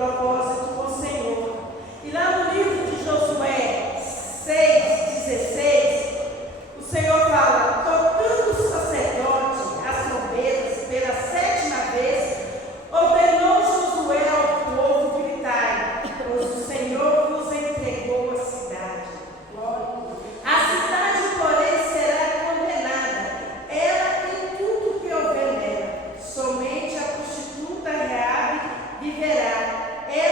propósito com o Senhor. E lá no livro de Josué 6:16, o Senhor fala: tocando o sacerdote as trombetas pela 7ª vez, ordenou Josué ao povo gritar, pois o Senhor vos entregou a cidade. A cidade, porém, será condenada, ela e tudo que houver nela. Somente a prostituta Reabe viverá, ela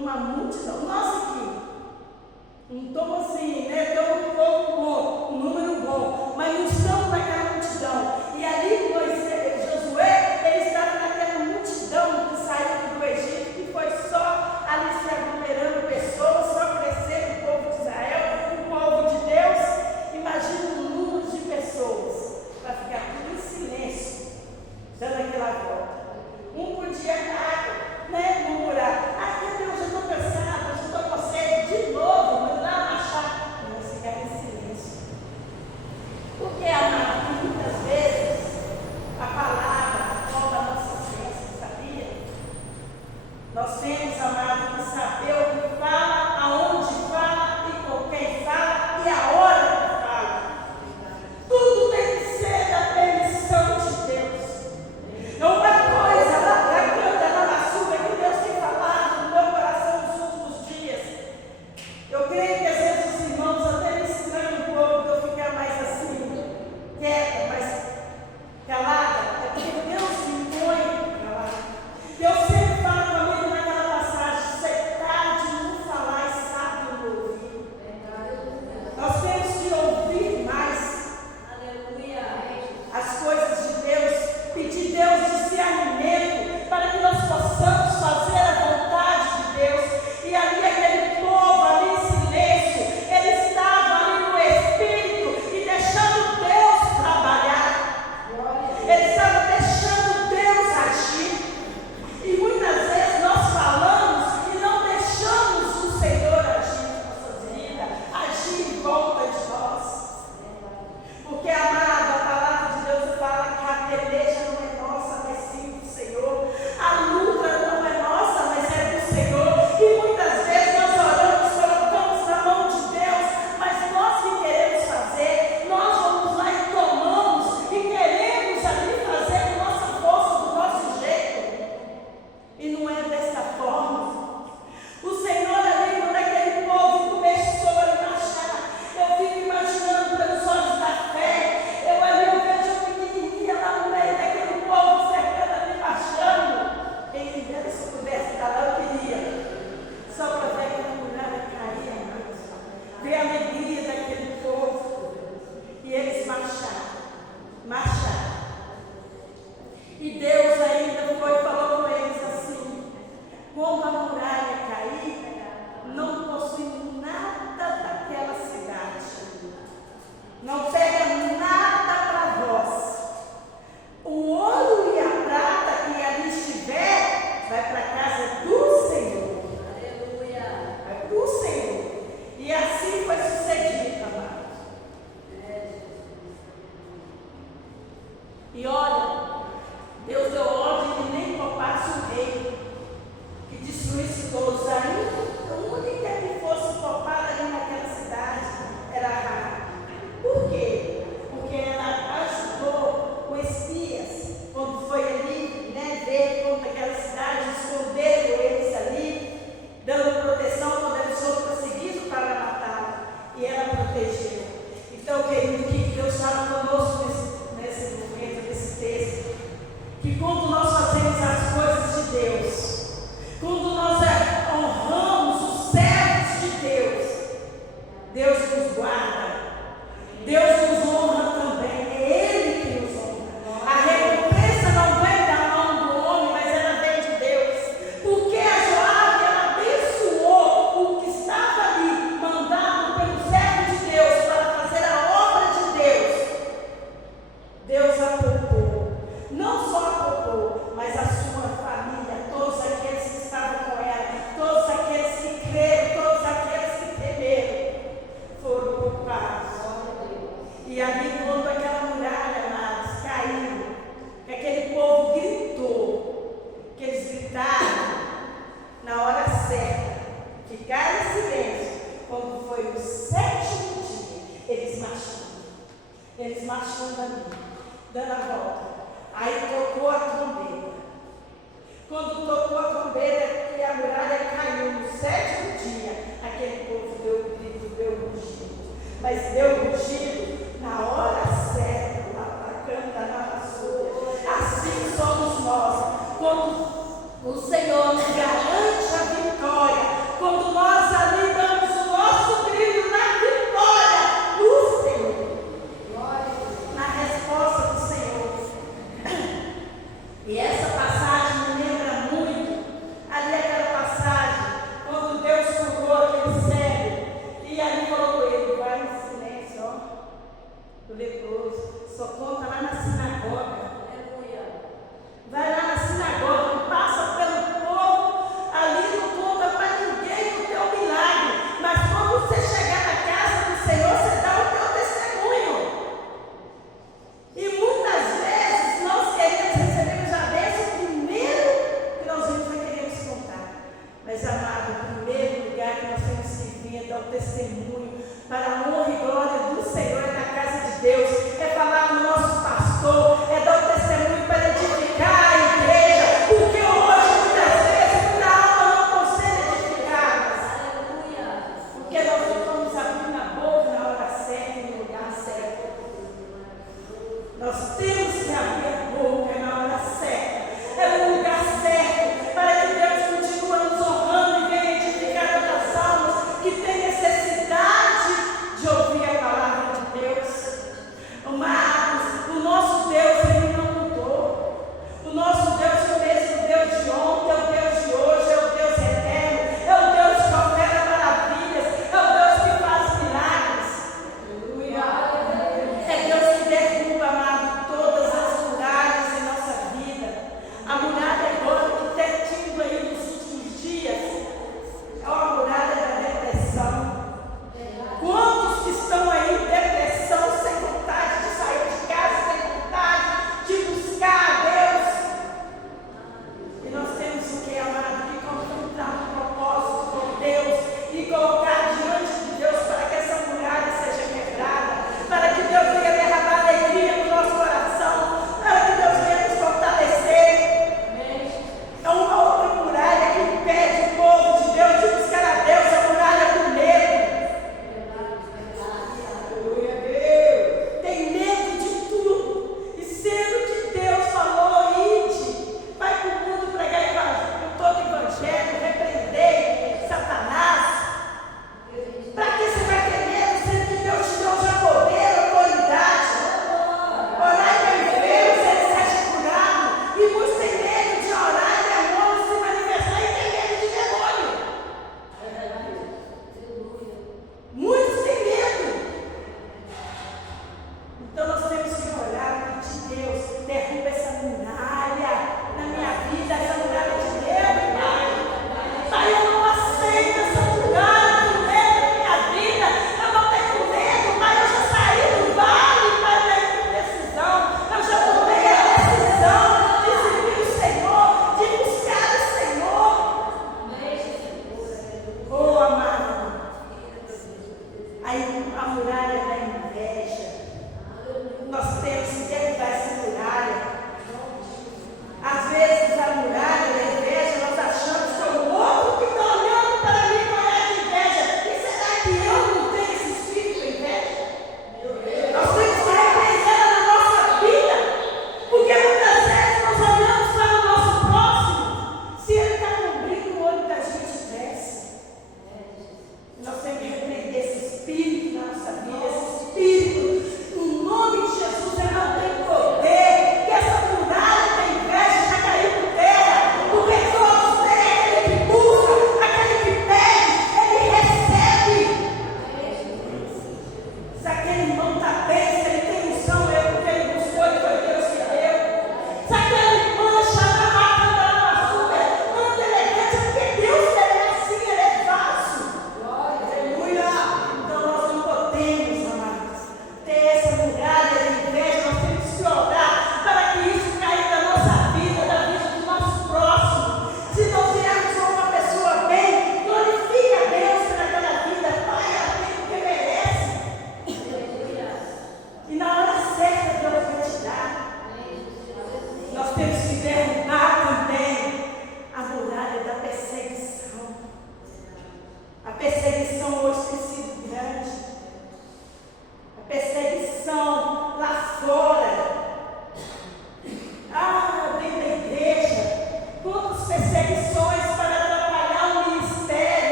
uma multidão. Nós aqui, não estamos assim, né? Estamos um pouco bom, um número bom, mas não estamos naquela multidão. E ali Josué, ele estava naquela multidão que saiu do Egito, que foi só ali se aglomerando pessoas, só crescendo o povo de Israel, o povo de Deus. Imagina o número de pessoas para ficar tudo em silêncio, dando aquela volta. Um podia murmurar: ai meu Deus, eu estou cansado, eu estou com sede de novo, mas lá marchar. Mas ficar em silêncio. Porque, amado, muitas vezes a palavra rouba a nossa ciência, sabia? Nós temos, amado, que saber o que fala, aonde fala e com quem fala e a hora que fala. Tudo tem que ser da permissão de Deus. É uma coisa lá na sua que Deus tem falado no meu coração nos últimos dias. Eu creio que às vezes os irmãos até me estranham um pouco de eu ficar mais assim, quieta, mais calada. É porque Deus me põe calada. Deus sempre fala comigo naquela passagem: você tarde no falar e sabe no ouvir. Nós temos que ouvir mais. Aleluia. As coisas de Deus. Pedir Deus discernimento para que nós possamos fazer a vontade de Deus. E ali aquele povo ali em silêncio, ele estava ali no Espírito e deixando Deus trabalhar. Ele estava deixando Deus agir. E muitas vezes nós falamos e não deixamos o Senhor agir em nossas vidas, agir em volta de nós. Porque, amado, a palavra de Deus fala que a peleja não é nossa, mas sim do Senhor. A luta não é nossa, mas é do Senhor. E muitas vezes nós oramos, colocamos na mão de Deus, mas nós que queremos fazer, nós vamos lá e tomamos e queremos ali fazer com nossa força, do nosso jeito. E não é dessa forma. O Senhor ali, quando aquele povo começou a marchar, eu fico imaginando pelos olhos da fé. Eu vejo a pequenininha lá no meio daquele povo cercando ali, marchando. Quem quiser, se eu pudesse estar lá, eu queria. Só para ver aquela muralha cair, amados. Ver a alegria daquele povo. E eles marcharam. E Deus ainda falou com eles assim: quando a muralha cair, não possui nada daquela cidade. Não pega nada para vós. O ouro e a prata que ali estiver, vai para a casa do Senhor. Aleluia. Vai para o Senhor. E assim foi sucedido, amados. E olha, Deus deu ordem que nem poupasse o rei, que destruísse todos. A única que fosse poupada ali naquela cidade era Raabe. Por quê? Porque ela ajudou os espias, quando foi ali, ver como aquela cidade, esconderam eles ali, dando proteção quando eles foram perseguidos para matá-la. E ela protegeu. Então, querido, que Deus fala conosco nesse momento, nesse texto, que quando nós fazemos as coisas de Deus, quando nós honramos os servos de Deus, Deus nos guarda, Deus nos honra também, é Ele que nos honra. A recompensa não vem da mão do homem, mas ela vem de Deus. Porque a Joabe, ela abençoou o que estava ali, mandado pelo servo de Deus para fazer a obra de Deus. Deus a poupou. Não só a poupou, mas a sua família, todos aqueles que estavam com ela, todos aqueles que creram, todos aqueles que temeram, foram poupados. E ali, quando aquela muralha, amados, caiu, que aquele povo gritou, que eles gritaram na hora certa, ficaram em silêncio. Quando foi o 7º dia, eles marchando ali, dando a volta. Aí tocou a trombeta. Quando tocou a trombeta e a muralha caiu no 7º dia, aquele povo deu o grito, deu o rugido. Mas deu o rugido na hora certa, lá para cantar na vassoura. Assim somos nós. Quando o Senhor nos garante a vitória,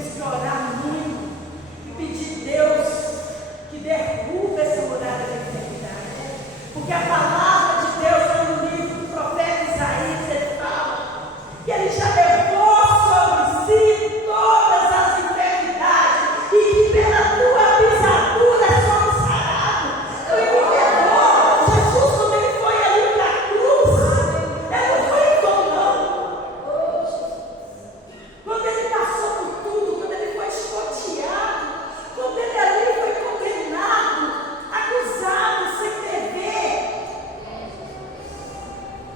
temos que orar muito e pedir a Deus que derruba essa muralha da enfermidade. Porque a palavra de Deus no livro do profeta Isaías, ele fala que ele já levou sobre si todas as enfermidades e que pela tua pisadura somos sarados. Ele me levou. Jesus, quando ele foi ali para a cruz, ele não foi em vão, não. Quando ele passou por tudo, quando ele foi escoteado, quando ele ali foi condenado, acusado sem dever.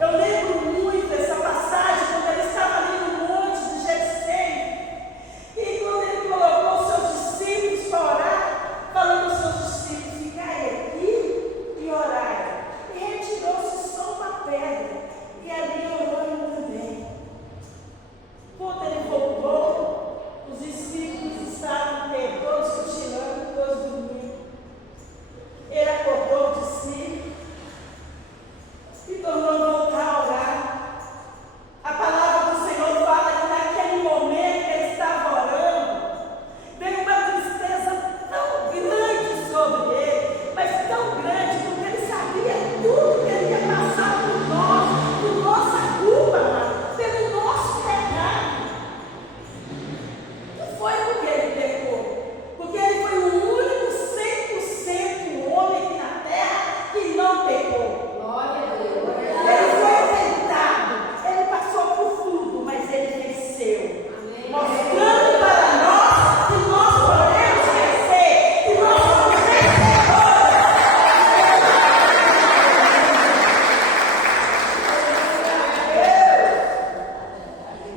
Eu lembro muito dessa passagem quando ele estava ali no monte de Getsemane e quando ele colocou os seus discípulos para orar, falando aos seus discípulos: ficai aqui e orai. E retirou-se só uma pedra e ali orou ele também. Quando ele voltou, os discípulos estavam todos cochilando, todos dormindo. Ele acordou de si e tornou voltar a orar. A palavra do Senhor fala que naquele momento que ele estava orando, veio uma tristeza tão grande sobre ele, mas tão grande, porque ele sabia tudo que ele ia passar por nossa culpa, pelo nosso pecado. Não foi porque ele pecou, porque ele foi o único 100% homem aqui na terra que não pecou. Ele foi tentado, ele passou por tudo, mas ele venceu. Mostrando para nós que nós podemos vencer, que nós somos vencedores.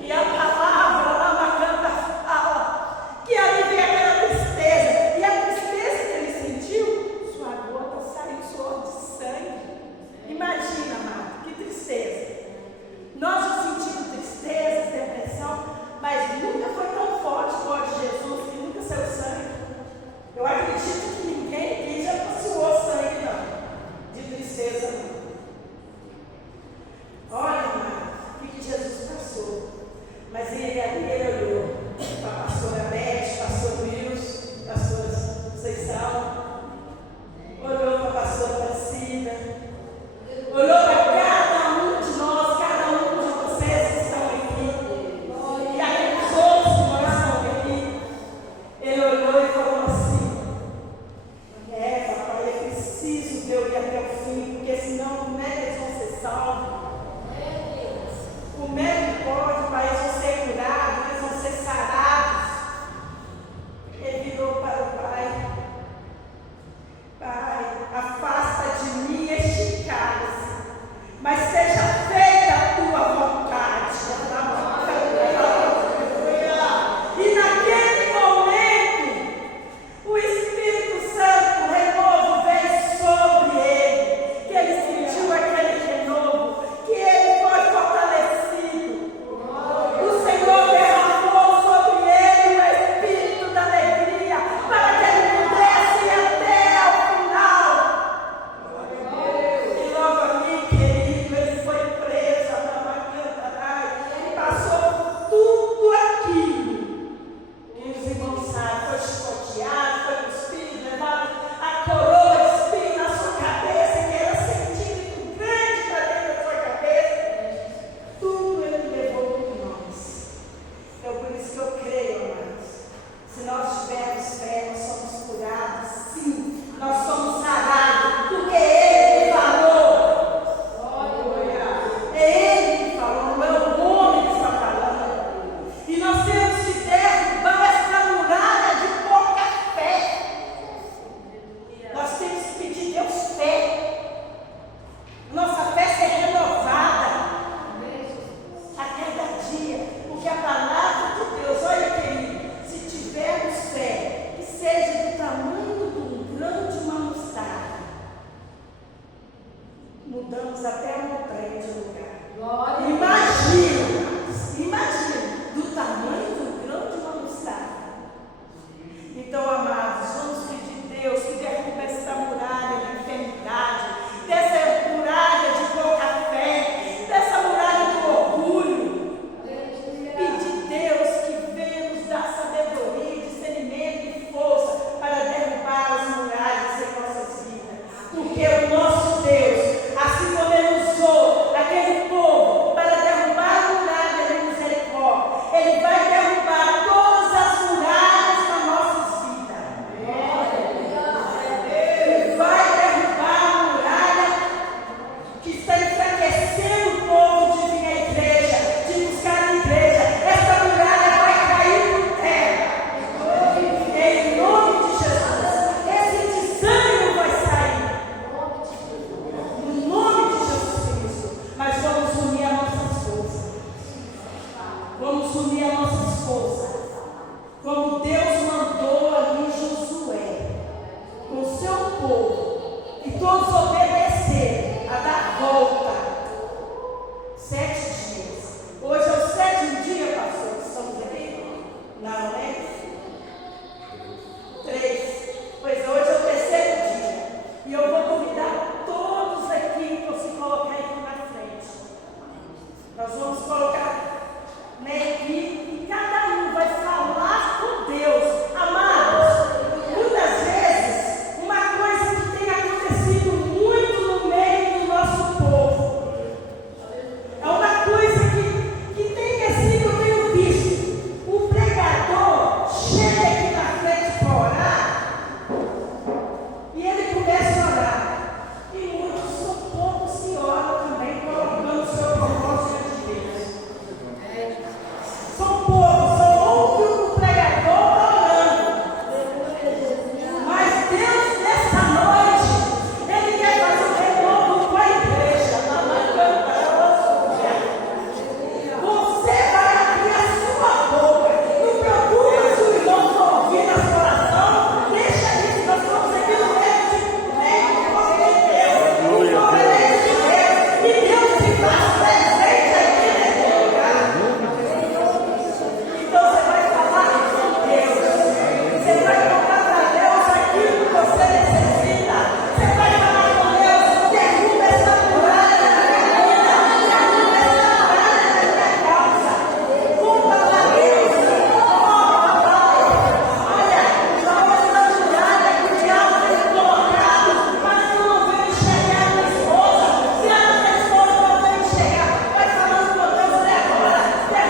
E a palavra lá na canta fala que ali vem aquela tristeza, e a tristeza que ele sentiu, sua gota saiu suor de sangue. Imagina, amado, que tristeza. Nós já sentimos tristeza, depressão, mas nunca foi tão forte como a de Jesus, que nunca saiu sangue. Eu acredito que ninguém aqui já suou sangue, não, de tristeza, não. Olha, amado, o que Jesus passou. Mas ele ali, ele olhou para a pastora Beth, pastor Wilson, pastora Conceição, olhou para a pastora Aparecida, olhou para cada um de nós, cada um de vocês que estão aqui, e aqueles outros que não estão aqui. Ele olhou e falou assim: papai, é preciso que eu ir até o fim, porque senão como é que eles vão ser salvos? Como é que pode, pai, eles vão ser curados, eles vão ser sarados? Ele virou para o pai: Pai, afasta de mim este cálice, mas seja feita a tua vontade. E naquele momento, o Espírito Santo, o renovo veio sobre ele, que ele sentiu aquele renovo, que ele foi fortalecido. O Senhor derramou sobre ele o Espírito da alegria, para que ele pudesse ir até ao final. E logo ali, querido, ele foi preso na Macantarai e passou por tudo aquilo. E os irmãos sabem, foi chicoteado, foi cuspido, levado a coroa de espinho na sua cabeça, que era sentimento grande para dentro da sua cabeça. Tudo ele levou por nós. Então, por isso que eu creio, amados, se nós tivermos fé, nós somos curados, sim, nós somos sarados, porque ele falou. É ele que falou, não é o homem que está falando. E nós temos que derrubar essa muralha de pouca fé. Nós temos que pedir a Deus fé. Nossa fé ser renovada a cada dia. Porque a palavra de Deus, olha, querido, se tivermos fé, que seja do tamanho de um grão de uma mostarda, mudamos até a